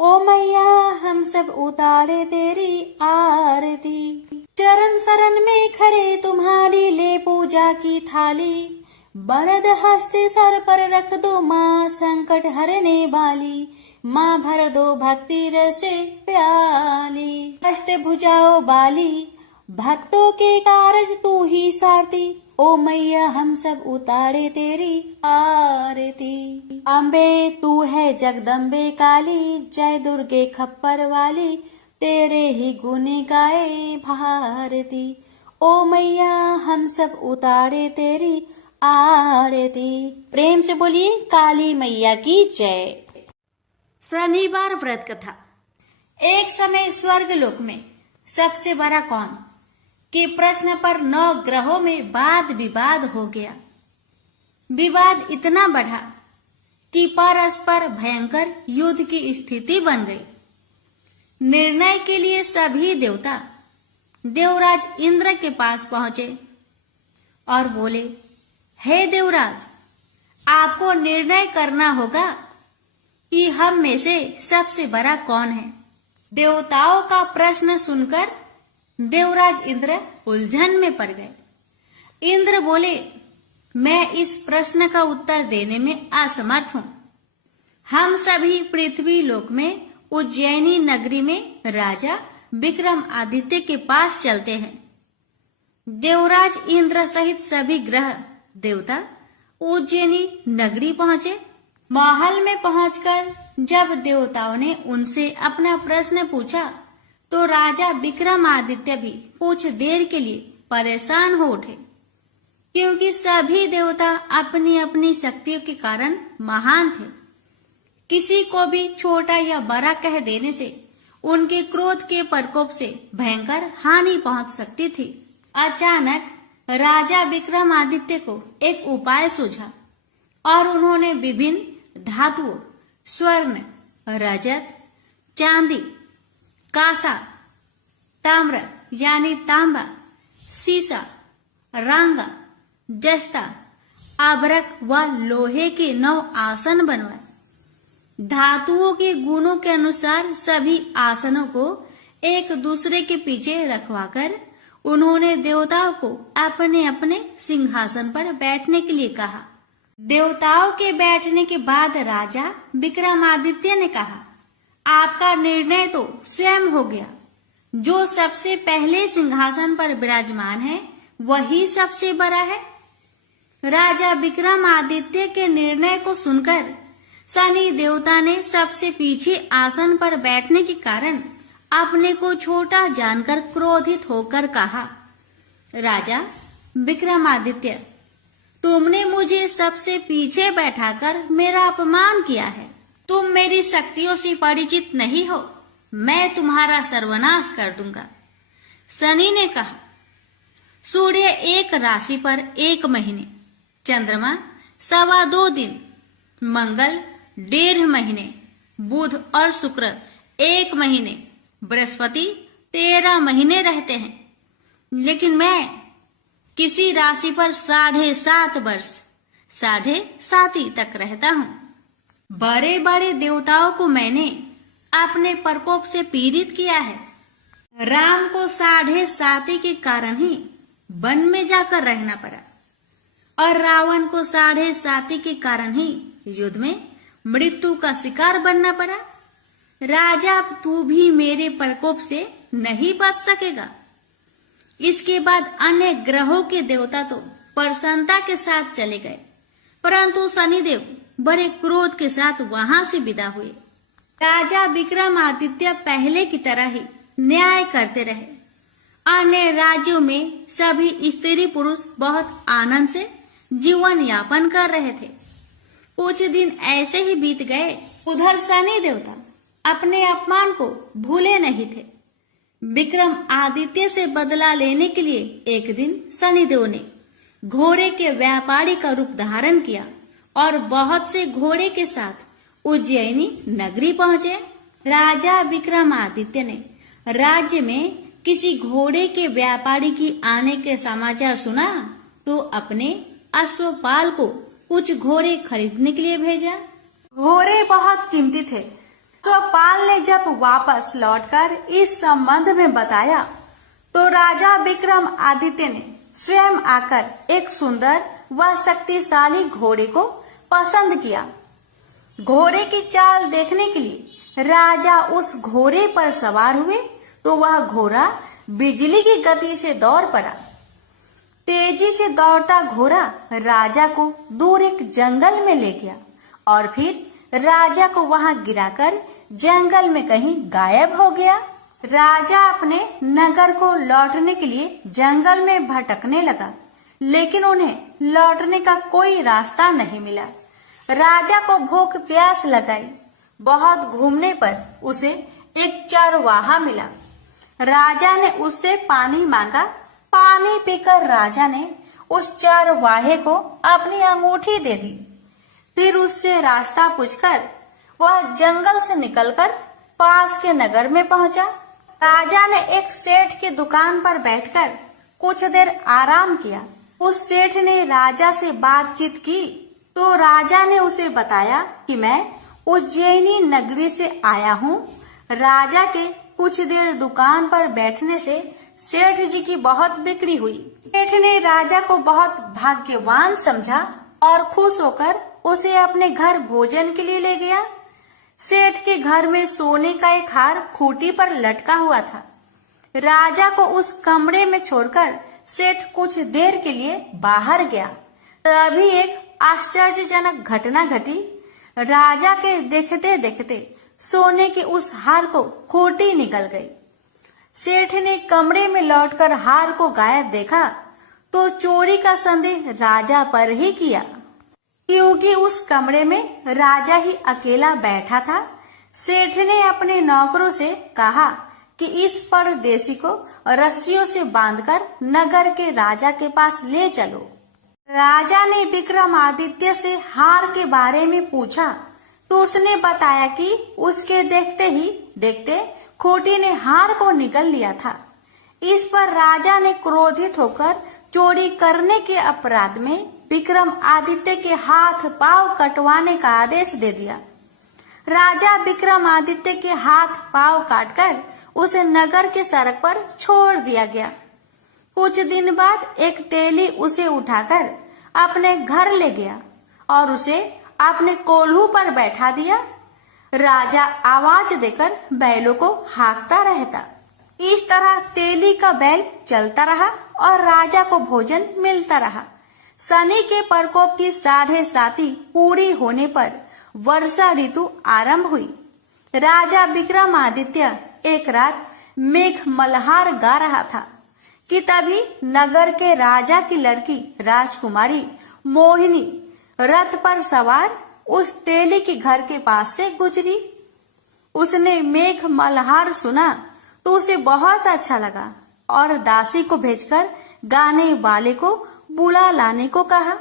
ओ मैया हम सब उतारे तेरी आरती। चरण शरण में खड़े तुम्हारी ले पूजा की थाली, बरद हस्ते सर पर रख दो माँ संकट हरने वाली, माँ भर दो भक्ति रसे प्याली, अष्ट भुजाओ बाली, भक्तों के कारज तू ही सारती। ओ मैया हम सब उतारे तेरी आरती। अम्बे तू है जगदम्बे काली, जय दुर्गे खप्पर वाली, तेरे ही गुने गाए भारती। ओ मैया हम सब उतारे तेरी आरती। प्रेम से बोलिए काली मैया की जय। शनिवार व्रत कथा। एक समय स्वर्ग लोक में सबसे बड़ा कौन के प्रश्न पर 9 ग्रहों में वाद विवाद हो गया। विवाद इतना बढ़ा कि परस्पर भयंकर युद्ध की स्थिति बन गई। निर्णय के लिए सभी देवता देवराज इंद्र के पास पहुंचे और बोले, हे देवराज, आपको निर्णय करना होगा कि हम में से सबसे बड़ा कौन है। देवताओं का प्रश्न सुनकर देवराज इंद्र उलझन में पड़ गए। इंद्र बोले, मैं इस प्रश्न का उत्तर देने में असमर्थ हूं। हम सभी पृथ्वी लोक में उज्जैनी नगरी में राजा विक्रमादित्य के पास चलते हैं। देवराज इंद्र सहित सभी ग्रह देवता उज्जैनी नगरी पहुंचे। महल में पहुंचकर जब देवताओं ने उनसे अपना प्रश्न पूछा तो राजा विक्रमादित्य भी कुछ देर के लिए परेशान हो उठे, क्योंकि सभी देवता अपनी अपनी शक्तियों के कारण महान थे। किसी को भी छोटा या बड़ा कह देने से उनके क्रोध के प्रकोप से भयंकर हानि पहुंच सकती थी। अचानक राजा विक्रमादित्य को एक उपाय सूझा और उन्होंने विभिन्न धातुओं, स्वर्ण, रजत, चांदी, कांसा, ताम्र यानी तांबा, सीसा, रांगा, जस्ता, आभरक व लोहे के 9 आसन बनवाए। धातुओं के गुणों के अनुसार सभी आसनों को एक दूसरे के पीछे रखवाकर उन्होंने देवताओं को अपने अपने सिंहासन पर बैठने के लिए कहा। देवताओं के बैठने के बाद राजा विक्रमादित्य ने कहा, आपका निर्णय तो स्वयं हो गया। जो सबसे पहले सिंहासन पर विराजमान है वही सबसे बड़ा है। राजा विक्रमादित्य के निर्णय को सुनकर शनि देवता ने सबसे पीछे आसन पर बैठने के कारण अपने को छोटा जानकर क्रोधित होकर कहा, राजा विक्रमादित्य, तुमने मुझे सबसे पीछे बैठाकर मेरा अपमान किया है। तुम मेरी शक्तियों से परिचित नहीं हो, मैं तुम्हारा सर्वनाश कर दूंगा। शनि ने कहा, सूर्य एक राशि पर 1 महीने, चंद्रमा 2.25 दिन, मंगल 1.5 महीने, बुध और शुक्र 1 महीने, बृहस्पति 13 महीने रहते हैं, लेकिन मैं किसी राशि पर 7.5 वर्ष 7.5 तक रहता हूँ। बड़े बड़े देवताओं को मैंने अपने प्रकोप से पीड़ित किया है। राम को 7.5 के कारण ही वन में जाकर रहना पड़ा और रावण को 7.5 के कारण ही युद्ध में मृत्यु का शिकार बनना पड़ा। राजा, तू भी मेरे प्रकोप से नहीं बच सकेगा। इसके बाद अन्य ग्रहों के देवता तो प्रसन्नता के साथ चले गए, परंतु शनिदेव बड़े क्रोध के साथ वहां से विदा हुए। राजा विक्रमादित्य पहले की तरह ही न्याय करते रहे। अन्य राज्यों में सभी स्त्री पुरुष बहुत आनंद से जीवन यापन कर रहे थे। कुछ दिन ऐसे ही बीत गए। उधर शनि देवता अपने अपमान को भूले नहीं थे। विक्रम आदित्य से बदला लेने के लिए एक दिन शनिदेव ने घोड़े के व्यापारी का रूप धारण किया और बहुत से घोड़े के साथ उज्जैनी नगरी पहुंचे। राजा विक्रमादित्य ने राज्य में किसी घोड़े के व्यापारी की आने के समाचार सुना तो अपने अश्वपाल को कुछ घोड़े खरीदने के लिए भेजा। घोड़े बहुत कीमती थे। तो पाल ने जब वापस लौटकर इस संबंध में बताया तो राजा विक्रम आदित्य ने स्वयं आकर एक सुंदर व शक्तिशाली घोड़े को पसंद किया। घोड़े की चाल देखने के लिए राजा उस घोड़े पर सवार हुए तो वह घोड़ा बिजली की गति से दौड़ पड़ा। तेजी से दौड़ता घोड़ा राजा को दूर एक जंगल में ले गया और फिर राजा को वहां गिराकर जंगल में कहीं गायब हो गया। राजा अपने नगर को लौटने के लिए जंगल में भटकने लगा, लेकिन उन्हें लौटने का कोई रास्ता नहीं मिला। राजा को भूख प्यास लगाई। बहुत घूमने पर उसे एक चरवाहा मिला। राजा ने उससे पानी मांगा। पानी पीकर राजा ने उस चरवाहे को अपनी अंगूठी दे दी। फिर उससे रास्ता पूछकर वह जंगल से निकलकर पास के नगर में पहुंचा। राजा ने एक सेठ की दुकान पर बैठकर कुछ देर आराम किया। उस सेठ ने राजा से बातचीत की तो राजा ने उसे बताया कि मैं उज्जैनी नगरी से आया हूँ। राजा के कुछ देर दुकान पर बैठने से सेठ जी की बहुत बिक्री हुई। सेठ ने राजा को बहुत भाग्यवान समझा और खुश होकर उसे अपने घर भोजन के लिए ले गया। सेठ के घर में सोने का एक हार खूंटी पर लटका हुआ था। राजा को उस कमरे में छोड़कर सेठ कुछ देर के लिए बाहर गया। तभी एक आश्चर्यजनक घटना घटी। राजा के देखते देखते सोने के उस हार को खूंटी निकल गई। सेठ ने कमरे में लौटकर हार को गायब देखा तो चोरी का संदेह राजा पर ही किया, क्योंकि उस कमरे में राजा ही अकेला बैठा था। सेठ ने अपने नौकरों से कहा कि इस परदेशी को रस्सियों से बांधकर नगर के राजा के पास ले चलो। राजा ने विक्रमादित्य से हार के बारे में पूछा तो उसने बताया कि उसके देखते ही देखते खूंटी ने हार को निगल लिया था। इस पर राजा ने क्रोधित होकर चोरी करने के अपराध में विक्रम आदित्य के हाथ पांव कटवाने का आदेश दे दिया। राजा विक्रम आदित्य के हाथ पांव काटकर उसे नगर के सड़क पर छोड़ दिया गया। कुछ दिन बाद एक तेली उसे उठाकर अपने घर ले गया और उसे अपने कोल्हू पर बैठा दिया। राजा आवाज देकर बैलों को हाँकता रहता। इस तरह तेली का बैल चलता रहा और राजा को भोजन मिलता रहा। शनि के प्रकोप की 7.5 पूरी होने पर वर्षा ऋतु आरंभ हुई। राजा विक्रमादित्य एक रात मेघ मल्हार गा रहा था कि तभी नगर के राजा की लड़की राजकुमारी मोहिनी रथ पर सवार उस तेली के घर के पास से गुजरी। उसने मेघ मल्हार सुना तो उसे बहुत अच्छा लगा और दासी को भेजकर गाने वाले को बुला लाने को कहा।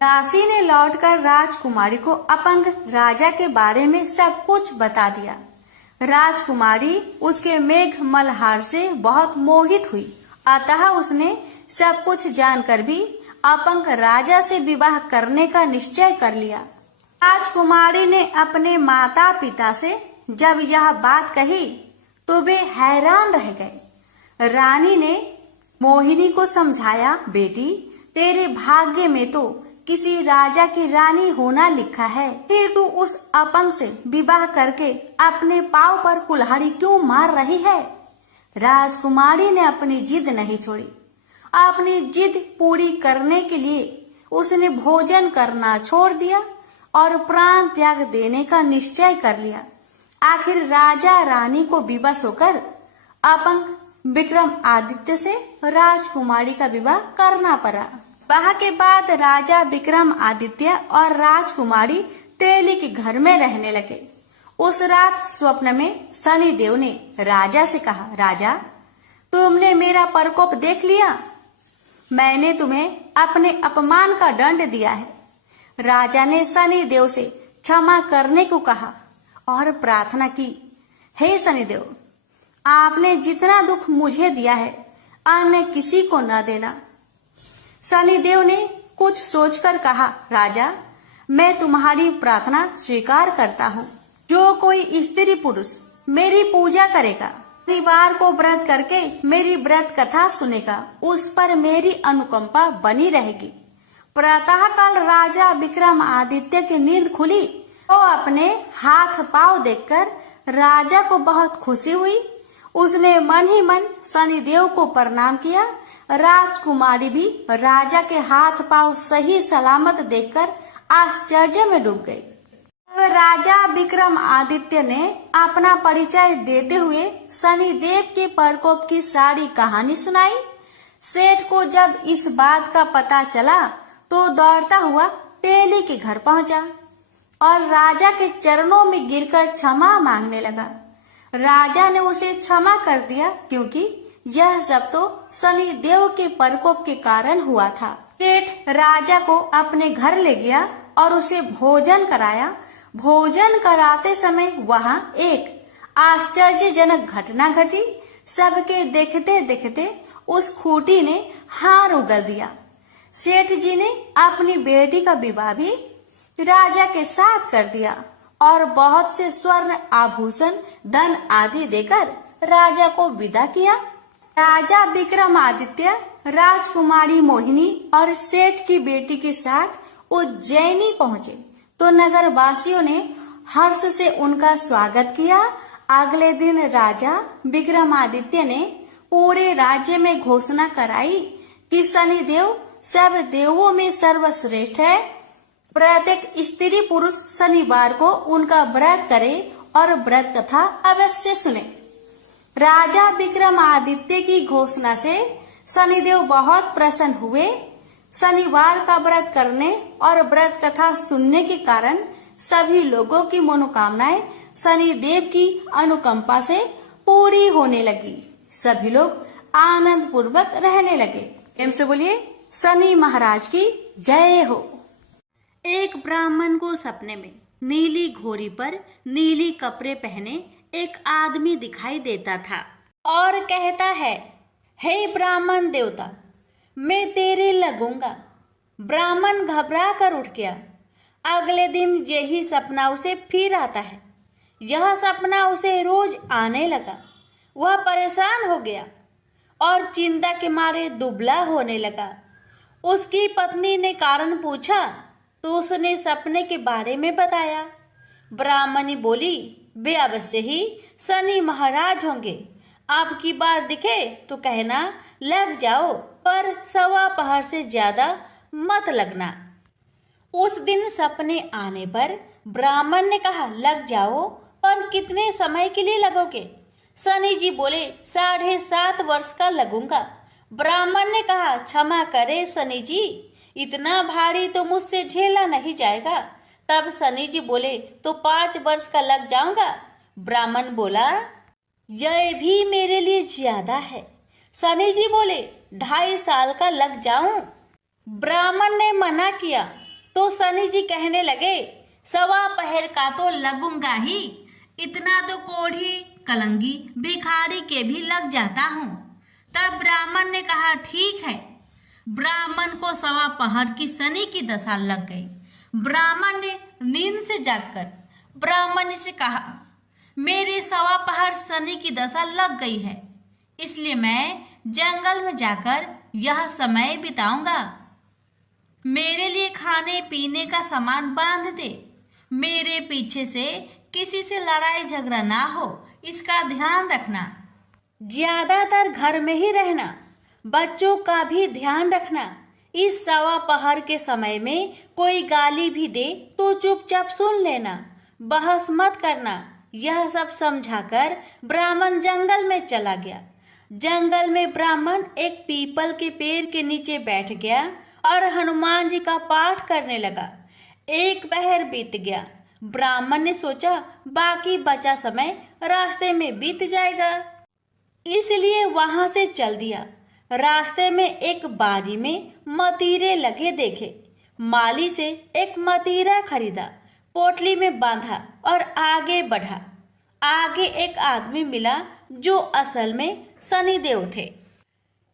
दासी ने लौटकर राजकुमारी को अपंग राजा के बारे में सब कुछ बता दिया। राजकुमारी उसके मेघ मल्हार से बहुत मोहित हुई, अतः उसने सब कुछ जानकर भी अपंग राजा से विवाह करने का निश्चय कर लिया। राजकुमारी ने अपने माता पिता से जब यह बात कही तो वे हैरान रह गए। रानी ने मोहिनी को समझाया, बेटी तेरे भाग्य में तो किसी राजा की रानी होना लिखा है, फिर तू उस अपंग से विवाह करके अपने पांव पर कुल्हाड़ी क्यों मार रही है। राजकुमारी ने अपनी जिद नहीं छोड़ी। अपनी जिद पूरी करने के लिए उसने भोजन करना छोड़ दिया और प्राण त्याग देने का निश्चय कर लिया। आखिर राजा रानी को विवश होकर अपंग विक्रमादित्य से राजकुमारी का विवाह करना पड़ा। विवाह के बाद राजा विक्रमादित्य और राजकुमारी तेली के घर में रहने लगे। उस रात स्वप्न में शनिदेव ने राजा से कहा, राजा तुमने मेरा प्रकोप देख लिया, मैंने तुम्हें अपने अपमान का दंड दिया है। राजा ने शनिदेव से क्षमा करने को कहा और प्रार्थना की, हे शनिदेव, आपने जितना दुख मुझे दिया है अन्य किसी को न देना। शनिदेव ने कुछ सोचकर कहा, राजा मैं तुम्हारी प्रार्थना स्वीकार करता हूँ। जो कोई स्त्री पुरुष मेरी पूजा करेगा, शनिवार को व्रत करके मेरी व्रत कथा सुनेगा, उस पर मेरी अनुकंपा बनी रहेगी। प्रातः काल राजा विक्रमादित्य की नींद खुली तो अपने हाथ पांव देखकर राजा को बहुत खुशी हुई। उसने मन ही मन शनिदेव को प्रणाम किया। राजकुमारी भी राजा के हाथ पांव सही सलामत देखकर आश्चर्य में डूब गई। राजा विक्रमादित्य ने अपना परिचय देते हुए शनिदेव के प्रकोप की सारी कहानी सुनाई। सेठ को जब इस बात का पता चला तो दौड़ता हुआ तेली के घर पहुंचा और राजा के चरणों में गिरकर क्षमा मांगने लगा। राजा ने उसे क्षमा कर दिया क्योंकि यह सब तो शनिदेव के प्रकोप के कारण हुआ था। सेठ राजा को अपने घर ले गया और उसे भोजन कराया। भोजन कराते समय वहाँ एक आश्चर्यजनक घटना घटी। सबके देखते देखते उस खूंटी ने हार उगल दिया। सेठ जी ने अपनी बेटी का विवाह भी राजा के साथ कर दिया और बहुत से स्वर्ण आभूषण धन आदि देकर राजा को विदा किया। राजा विक्रमादित्य राजकुमारी मोहिनी और सेठ की बेटी के साथ उज्जैनी पहुँचे तो नगर वासियों ने हर्ष से उनका स्वागत किया। अगले दिन राजा विक्रमादित्य ने पूरे राज्य में घोषणा कराई कि शनिदेव सब देवों में सर्वश्रेष्ठ है। प्रत्येक स्त्री पुरुष शनिवार को उनका व्रत करे और व्रत कथा अवश्य सुने। राजा विक्रमादित्य की घोषणा से शनिदेव बहुत प्रसन्न हुए। शनिवार का व्रत करने और व्रत कथा सुनने के कारण सभी लोगों की मनोकामनाएं शनिदेव की अनुकंपा से पूरी होने लगी। सभी लोग आनंद पूर्वक रहने लगे। प्रेम से बोलिए शनि महाराज की जय हो। एक ब्राह्मण को सपने में नीली घोड़ी पर नीली कपड़े पहने एक आदमी दिखाई देता था और कहता है, हे ब्राह्मण देवता, मैं तेरे लगूंगा। ब्राह्मण घबरा कर उठ गया। अगले दिन यही सपना उसे फिर आता है। यह सपना उसे रोज आने लगा। वह परेशान हो गया और चिंता के मारे दुबला होने लगा। उसकी पत्नी ने कारण पूछा तो उसने सपने के बारे में बताया। ब्राह्मणी बोली, वे अवश्य ही शनि महाराज होंगे। अब की बार दिखे तो कहना लग जाओ, पर 1:15 से ज्यादा मत लगना। उस दिन सपने आने पर ब्राह्मण ने कहा, लग जाओ, पर कितने समय के लिए लगोगे? शनि जी बोले, 7.5 वर्ष का लगूंगा। ब्राह्मण ने कहा, क्षमा करे शनि जी, इतना भारी तो मुझसे झेला नहीं जाएगा। तब शनि जी बोले, तो 5 वर्ष का लग जाऊंगा। ब्राह्मण बोला, यह भी मेरे लिए ज्यादा है। शनि जी बोले, 2.5 साल का लग जाऊं। ब्राह्मण ने मना किया तो शनि जी कहने लगे, 1:15 का तो लगूंगा ही, इतना तो कोढ़ी कलंगी भिखारी के भी लग जाता हूँ। तब ब्राह्मण ने कहा, ठीक है। ब्राह्मण को 1:15 की शनि की दशा लग गई। ब्राह्मण ने नींद से जागकर ब्राह्मण से कहा, मेरे 1:15 शनि की दशा लग गई है, इसलिए मैं जंगल में जाकर यह समय बिताऊंगा। मेरे लिए खाने पीने का सामान बांध दे। मेरे पीछे से किसी से लड़ाई झगड़ा ना हो, इसका ध्यान रखना। ज्यादातर घर में ही रहना, बच्चों का भी ध्यान रखना। इस 1:15 के समय में कोई गाली भी दे तो चुपचाप सुन लेना, बहस मत करना। यह सब समझाकर ब्राह्मण जंगल में चला गया। जंगल में ब्राह्मण एक पीपल के पेड़ के नीचे बैठ गया और हनुमान जी का पाठ करने लगा। 1 पहर बीत गया। ब्राह्मण ने सोचा, बाकी बचा समय रास्ते में बीत जाएगा, इसलिए वहां से चल दिया। रास्ते में एक बारी में मतीरे लगे देखे। माली से एक मतीरा खरीदा, पोटली में बांधा और आगे बढ़ा। आगे एक आदमी मिला जो असल में शनिदेव थे।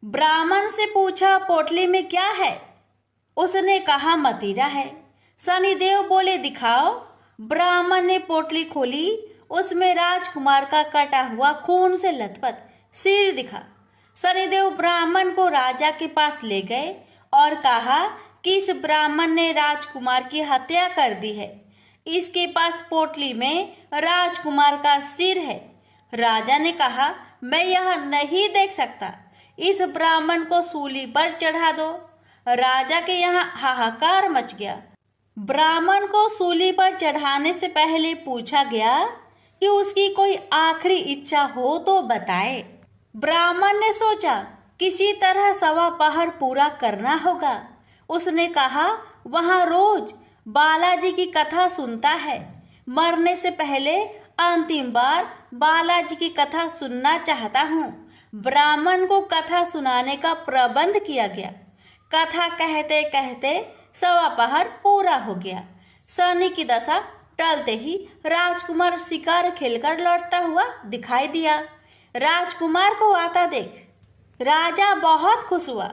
ब्राह्मण से पूछा, पोटली में क्या है? उसने कहा, मतीरा है। शनिदेव बोले, दिखाओ। ब्राह्मण ने पोटली खोली। उसमें राजकुमार का कटा हुआ खून से लथपथ सिर दिखा। शनिदेव ब्राह्मण को राजा के पास ले गए और कहा कि इस ब्राह्मण ने राजकुमार की हत्या कर दी है। इसके पास पोटली में राजकुमार का सिर है। राजा ने कहा, मैं यह नहीं देख सकता, इस ब्राह्मण को सूली पर चढ़ा दो। राजा के यहाँ हाहाकार मच गया। ब्राह्मण को सूली पर चढ़ाने से पहले पूछा गया कि उसकी कोई आखिरी इच्छा हो तो बताए। ब्राह्मण ने सोचा, किसी तरह 1:15 पूरा करना होगा। उसने कहा, वहाँ रोज बालाजी की कथा सुनता है। मरने से पहले अंतिम बार बालाजी की कथा सुनना चाहता हूँ। ब्राह्मण को कथा सुनाने का प्रबंध किया गया। कथा कहते कहते 1:15 पूरा हो गया। शनि की दशा टलते ही राजकुमार शिकार खेलकर लौटता हुआ दिखाई दिया। राजकुमार को आता देख राजा बहुत खुश हुआ,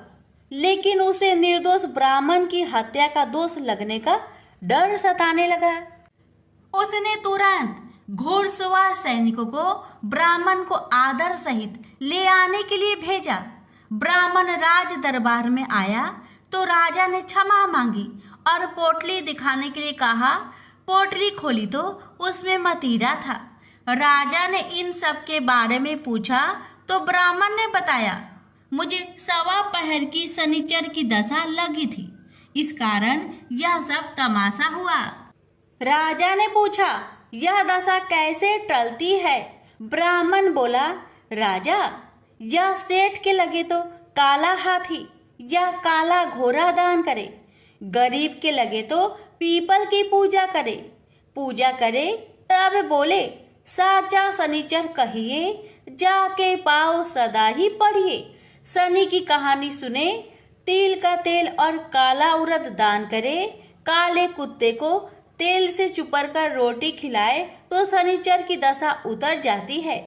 लेकिन उसे निर्दोष ब्राह्मण की हत्या का दोष लगने का डर सताने लगा। उसने तुरंत घुड़सवार सैनिकों को ब्राह्मण को आदर सहित ले आने के लिए भेजा। ब्राह्मण राज दरबार में आया तो राजा ने क्षमा मांगी और पोटली दिखाने के लिए कहा। पोटली खोली तो उसमें मतीरा था। राजा ने इन सब के बारे में पूछा तो ब्राह्मण ने बताया, मुझे 1:15 की शनिचर की दशा लगी थी, इस कारण यह सब तमाशा हुआ। राजा ने पूछा, यह दशा कैसे टलती है? ब्राह्मण बोला, राजा, यह सेठ के लगे तो काला हाथी या काला घोड़ा दान करे, गरीब के लगे तो पीपल की पूजा करे तब बोले, साचा शनिचर कहिए, जाके पाओ सदा ही पढ़िए। शनि की कहानी सुने, तिल का तेल और काला उड़द दान करे, काले कुत्ते को तेल से चुपर कर रोटी खिलाए तो शनिचर की दशा उतर जाती है।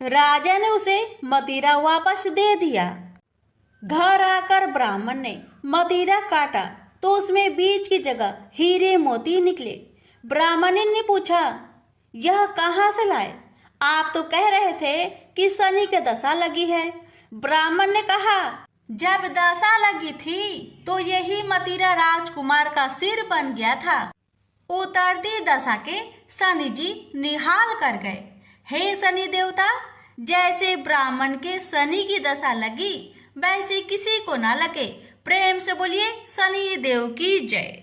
राजा ने उसे मतीरा वापस दे दिया। घर आकर ब्राह्मण ने मतीरा काटा तो उसमें बीज की जगह हीरे मोती निकले। ब्राह्मण ने पूछा, यह कहाँ से लाए? आप तो कह रहे थे कि शनि की दशा लगी है। ब्राह्मण ने कहा, जब दशा लगी थी तो यही मदिरा राजकुमार का सिर बन गया था। उतरती दशा के शनि जी निहाल कर गए। हे शनि देवता, जैसे ब्राह्मण के शनि की दशा लगी वैसे किसी को ना लगे। प्रेम से बोलिए शनि देव की जय।